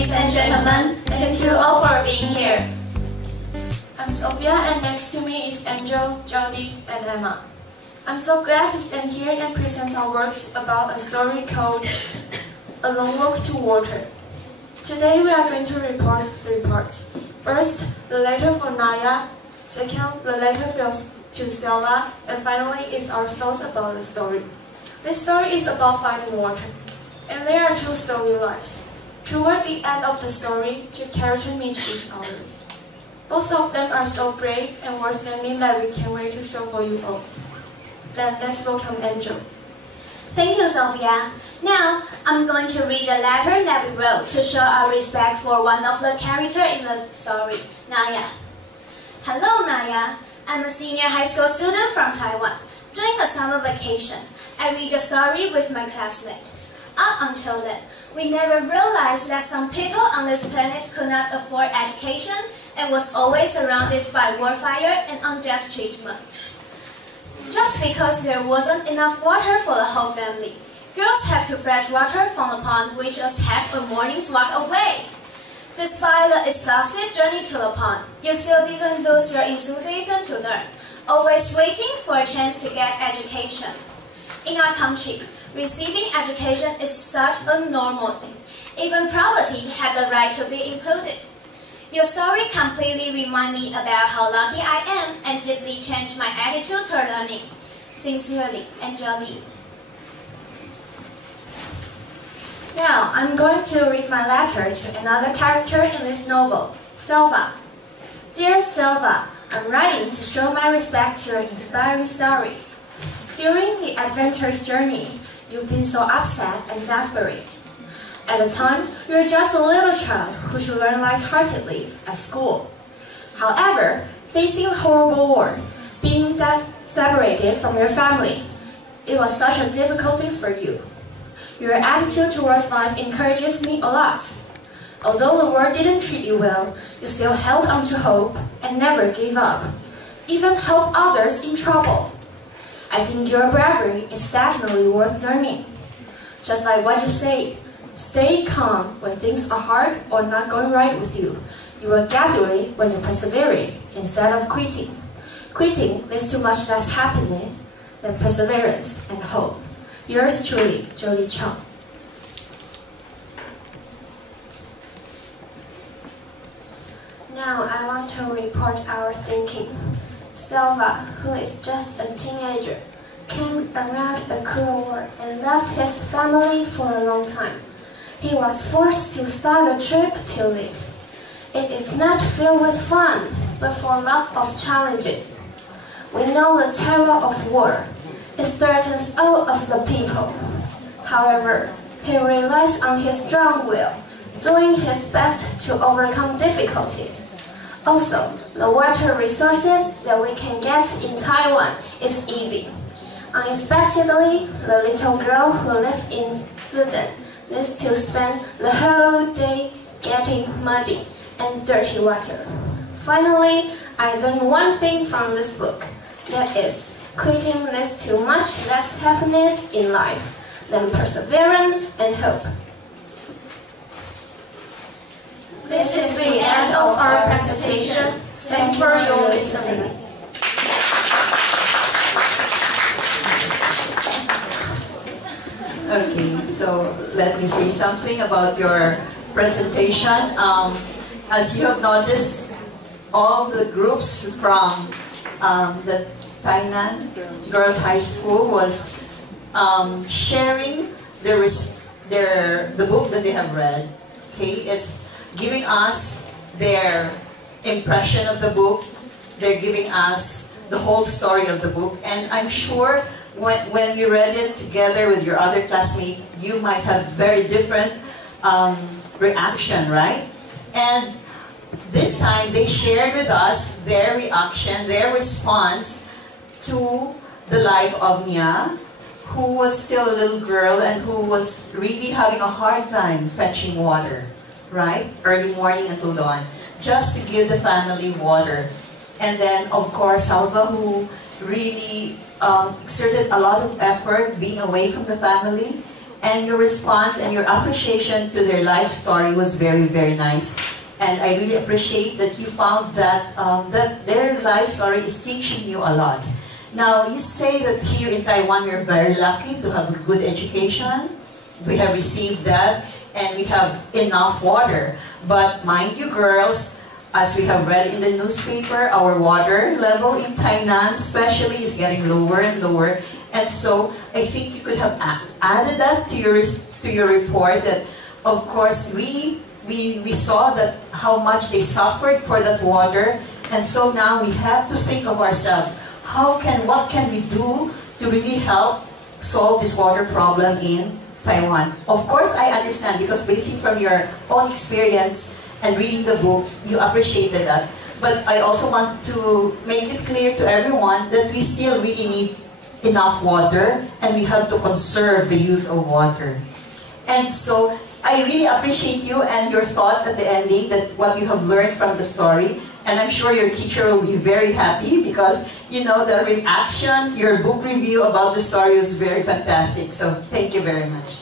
ladies and gentlemen, thank you all for being here. I'm Sophia, and next to me is Angel, Jody, and Emma. I'm so glad to stand here and present our works about a story called A Long Walk to Water. Today we are going to report 3 parts. First, the letter for Nya. Second, the letter to Salva. And finally is our thoughts about the story. This story is about finding water. And there are 2 storylines. Toward the end of the story, 2 characters meet each other. Both of them are so brave and worth learning that we can't wait to show for you all. Then let's welcome Angel. Thank you, Sophia. Now, I'm going to read a letter that we wrote to show our respect for one of the characters in the story, Nya. Hello, Nya. I'm a senior high school student from Taiwan. During the summer vacation, I read a story with my classmates. Up until then, we never realized that some people on this planet could not afford education and was always surrounded by warfare and unjust treatment. Just because there wasn't enough water for the whole family, girls had to fetch water from the pond which was half a morning's walk away. Despite the exhaustive journey to the pond, you still didn't lose your enthusiasm to learn, always waiting for a chance to get education. In our country, receiving education is such a normal thing. Even poverty had the right to be included. Your story completely reminds me about how lucky I am and deeply changed my attitude toward learning. Sincerely, Angel. Now, I'm going to read my letter to another character in this novel, Salva. Dear Salva, I'm writing to show my respect to your inspiring story. During the adventurous journey, you've been so upset and desperate. At the time, you were just a little child who should learn lightheartedly at school. However, facing a horrible war, being separated from your family, it was such a difficult thing for you. Your attitude towards life encourages me a lot. Although the world didn't treat you well, you still held on to hope and never gave up. Even helped others in trouble. I think your bravery is definitely worth learning. Just like what you say, stay calm when things are hard or not going right with you. You will get through it when you persevere instead of quitting. Quitting leads to much less happiness than perseverance and hope. Yours truly, Jody Chung. Now I want to report our thinking. Salva, who is just a teenager, came around a cruel war and left his family for a long time. He was forced to start a trip to live. It is not filled with fun, but full of challenges. We know the terror of war. It threatens all of the people. However, he relies on his strong will, doing his best to overcome difficulties. Also, the water resources that we can get in Taiwan is easy. Unexpectedly, the little girl who lives in Sudan needs to spend the whole day getting muddy and dirty water. Finally, I learned one thing from this book, that is, quitting leads to much less happiness in life than perseverance and hope. This is the end of our presentation. Thanks for your listening. Okay, so let me say something about your presentation. As you have noticed, all the groups from the Tainan Girls High School was sharing the book that they have read. Okay, it's giving us their impression of the book. They're giving us the whole story of the book, and I'm sure when you read it together with your other classmates, you might have very different reaction, right? And this time they shared with us their reaction, their response to the life of Nya, who was still a little girl and who was really having a hard time fetching water, right? Early morning until dawn, just to give the family water. And then, of course, Salva, who really exerted a lot of effort being away from the family and your response and your appreciation to their life story was very, very nice. And I really appreciate that you found that, that their life story is teaching you a lot. Now, you say that here in Taiwan we're very lucky to have a good education. We have received that, and we have enough water. But mind you, girls, as we have read in the newspaper, our water level in Tainan especially is getting lower and lower. And so I think you could have added that to your report that, of course, we saw that how much they suffered for that water. And so now we have to think of ourselves. What can we do to really help solve this water problem in Taiwan? Of course, I understand, because based from your own experience and reading the book, you appreciated that. But I also want to make it clear to everyone that we still really need enough water, and we have to conserve the use of water. And so I really appreciate you and your thoughts at the ending, that what you have learned from the story. And I'm sure your teacher will be very happy, because you know the reaction, your book review about the story was very fantastic. So thank you very much.